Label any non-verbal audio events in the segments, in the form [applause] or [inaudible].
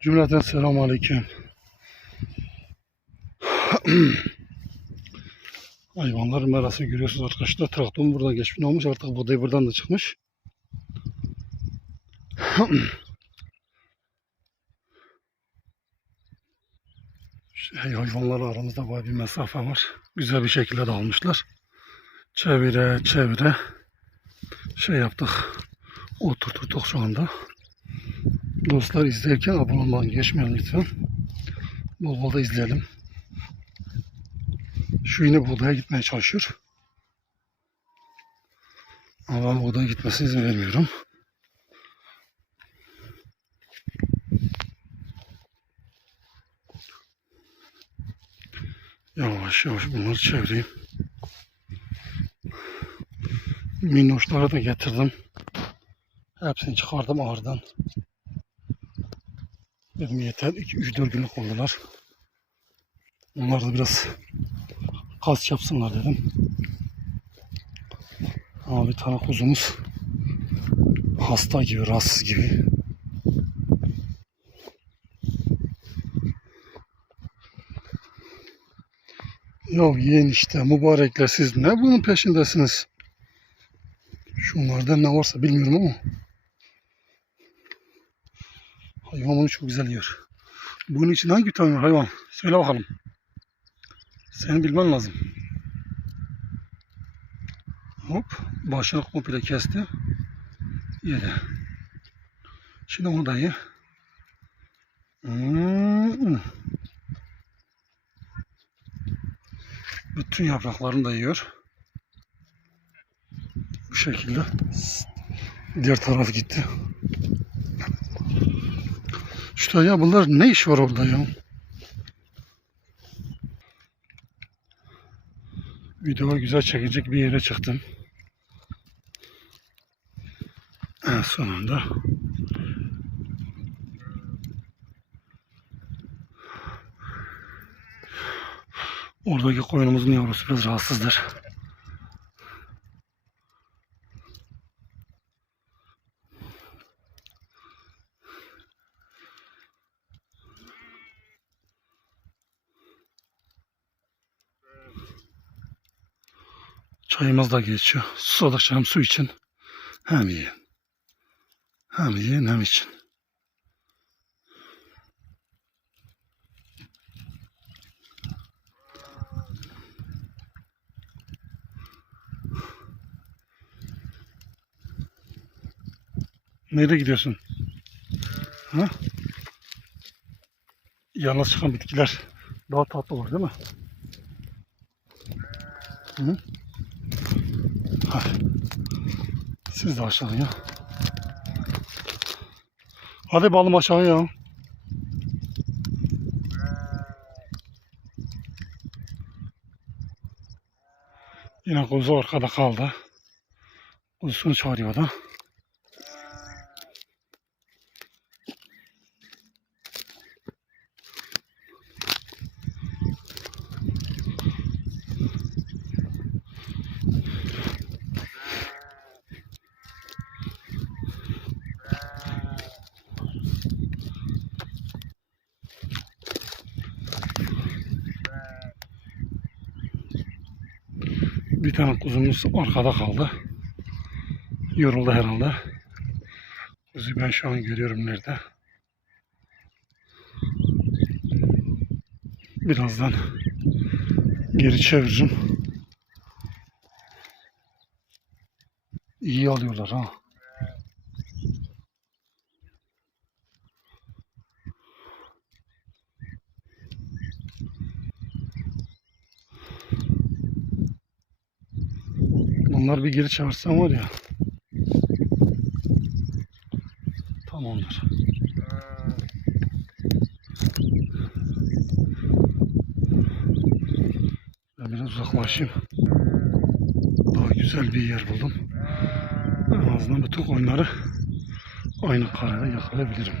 Cümleten selamun aleyküm. [clears throat] Hayvanların merası görüyorsunuz arkadaşlar. Traktörün buradan geçmiş olmuş artık buğday buradan da çıkmış. [clears throat] Şey, hayvanlarla aramızda bayağı bir mesafe var. Güzel bir şekilde dağılmışlar. Çevire çevire şey yaptık. Oturturduk şu anda. Dostlar izlerken abone olmadan geçmeyin lütfen. Bol bol da izleyelim. Şu yine buğdaya gitmeye çalışıyor. Ama ben buğdaya gitmesine izin vermiyorum. Yavaş yavaş bunları çevireyim. Minnoşları da getirdim. Hepsini çıkardım ağırdan. Dedim yeter 3-4 günlük oldular. Onlar da biraz kas yapsınlar dedim. Ama bir tane kuzumuz hasta gibi, rahatsız gibi. Ya yiyin işte mübarekler siz ne bunun peşindesiniz? Şunlarda ne varsa bilmiyorum ama hayvan bunu çok güzel yiyor. Bunun için hangi vitamin var hayvan? Söyle bakalım. Senin bilmen lazım. Hop. Başını komple kesti. Yedi. Şimdi onu da ye. Hmm. Bütün yapraklarını da yiyor. Bu şekilde. Diğer taraf gitti. İşte ya bunlar ne iş var orada ya? Video güzel çekecek bir yere çıktım. En sonunda. Oradaki koyunumuzun yavrusu biraz rahatsızdır. Çayımız da geçiyor. Susadıkça hem su için hem yiyin. Hem yiyin hem için. Nereye gidiyorsun? Ha? Yalnız çıkan bitkiler daha tatlı olur değil mi? Hı? Hadi. Siz de aşağıya. Hadi balım aşağıya. Yine kuzu arkada kaldı. Kuzusunu çağırıyor da. Bir tane kuzumuz arkada kaldı. Yoruldu herhalde. Kuzuyu ben şu an görüyorum nerede. Birazdan geri çeviririm. İyi alıyorlar ha. Bunlar bir geri çevirsem var ya. Tamamdır. Ben biraz uzaklaşayım. Daha güzel bir yer buldum. En azından bütün koyunları aynı karede yakalayabilirim.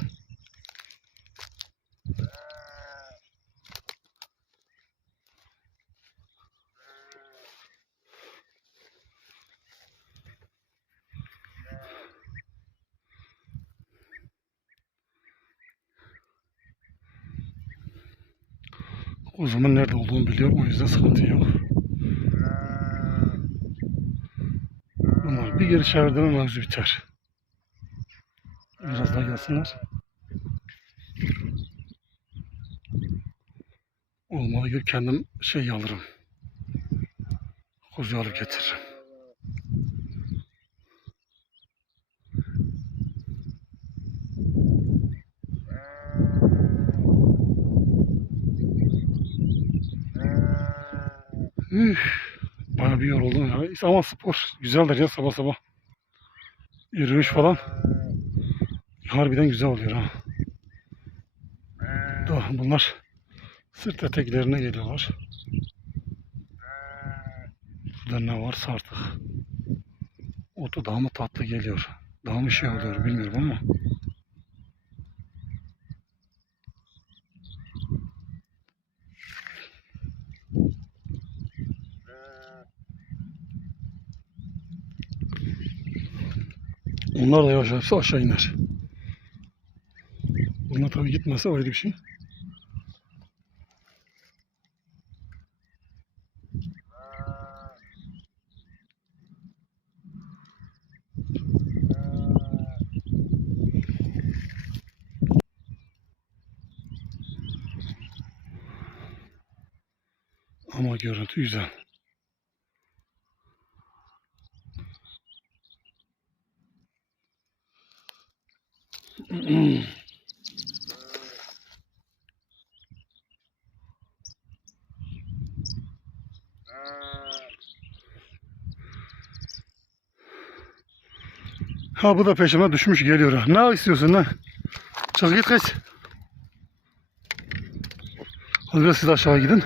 Kuzumun nerede olduğunu biliyorum o yüzden sıkıntı yok. Bunlar bir geri çevirdim mi mevzu biter. Biraz daha gelsinler. Olmalı gibi kendim şey alırım. Kuzu alıp getiririm. Bayağı bir yoruldum ya. Ama spor güzeldir ya sabah sabah. Yürüyüş falan. Harbiden güzel oluyor ha. Da bunlar sırt eteklerine geliyorlar. Burada ne varsa artık. Otu daha mı tatlı geliyor? Daha mı şey oluyor bilmiyorum ama. Onlar da yavaş yavaş aşağı iner. Bunlar tabii gitmese ayrı bir şey. Ama görüntü güzel. Ha bu da peşime düşmüş geliyor. Ne istiyorsun lan? Çık git kaç. Hadi biraz siz aşağı gidin.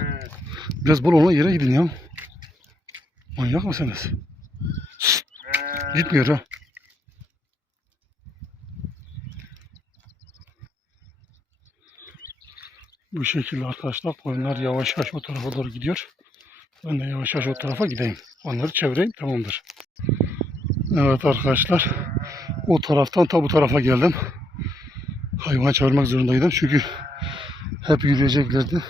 Biraz bol olan yere gidin ya. Manyak mısınız? Gitmiyor ha. Bu şekilde arkadaşlar koyunlar yavaş yavaş o tarafa doğru gidiyor. Ben de yavaş yavaş o tarafa gideyim. Onları çevireyim tamamdır. Evet arkadaşlar. O taraftan ta bu tarafa geldim. Hayvan çağırmak zorundaydım çünkü hep yürüyeceklerdi.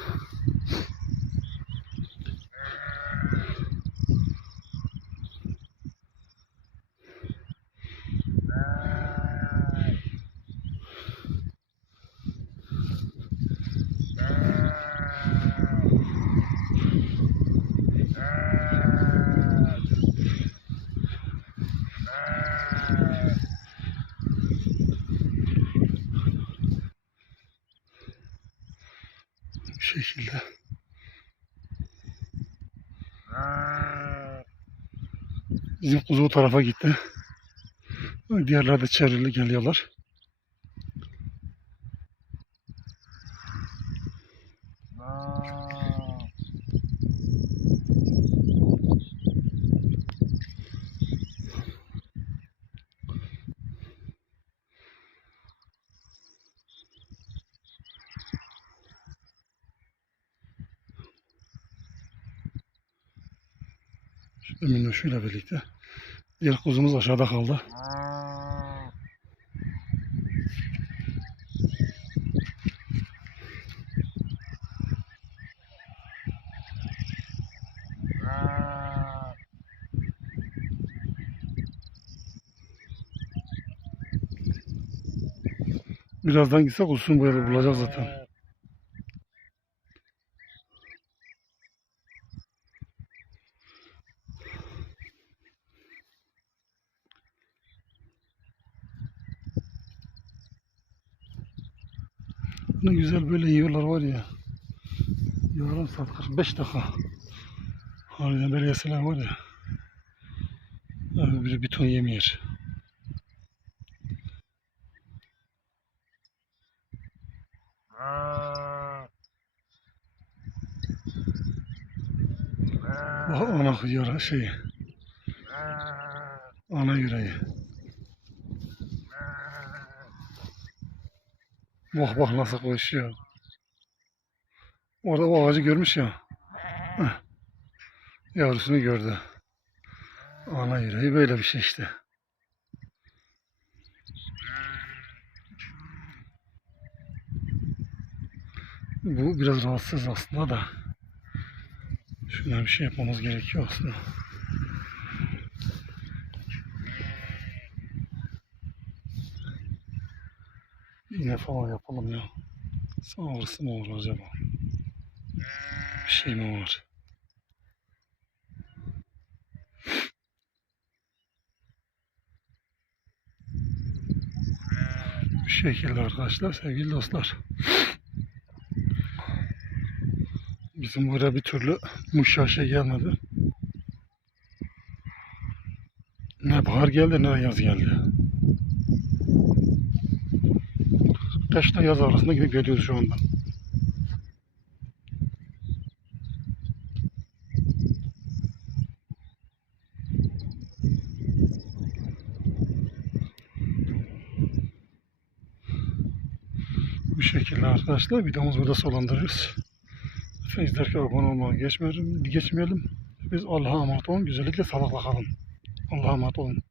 Şekilde. Bizim kuzu o tarafa gitti. Diğerler de çevrili geliyorlar. Minnoşuyla birlikte. Diğer kuzumuz aşağıda kaldı. Birazdan gitsek olsun yerde bulacak zaten. Ne güzel böyle yiyorlar var ya. Yarım saat 45 dakika. Harbiden böyle yeseler var ya. Abi biri bir ton yemiyor. Bak ana yiyor şeyi. Ana yüreği. Bak bak nasıl koşuyor. Orada o ağacı görmüş ya. Yavrusunu gördü. Ana yüreği böyle bir şey işte. Bu biraz rahatsız aslında da. Şuna bir şey yapmamız gerekiyor aslında. İğne falan yapalım ya. Sağırsı mı olur acaba? Bir şey mi var? Bu şekilde arkadaşlar sevgili dostlar. Bizim buraya bir türlü muşaşa gelmedi. Ne bahar geldi ne yaz geldi. Kışla yaz arasında gidip geliyoruz şu anda. Bu şekilde arkadaşlar videomuzu burada sonlandırırız. Lütfen izlerken abone olmayı geçmeyelim. geçmeyelim. Biz Allah'a emanet olun. Güzellikle sağlıkla kalın. Allah'a emanet olun.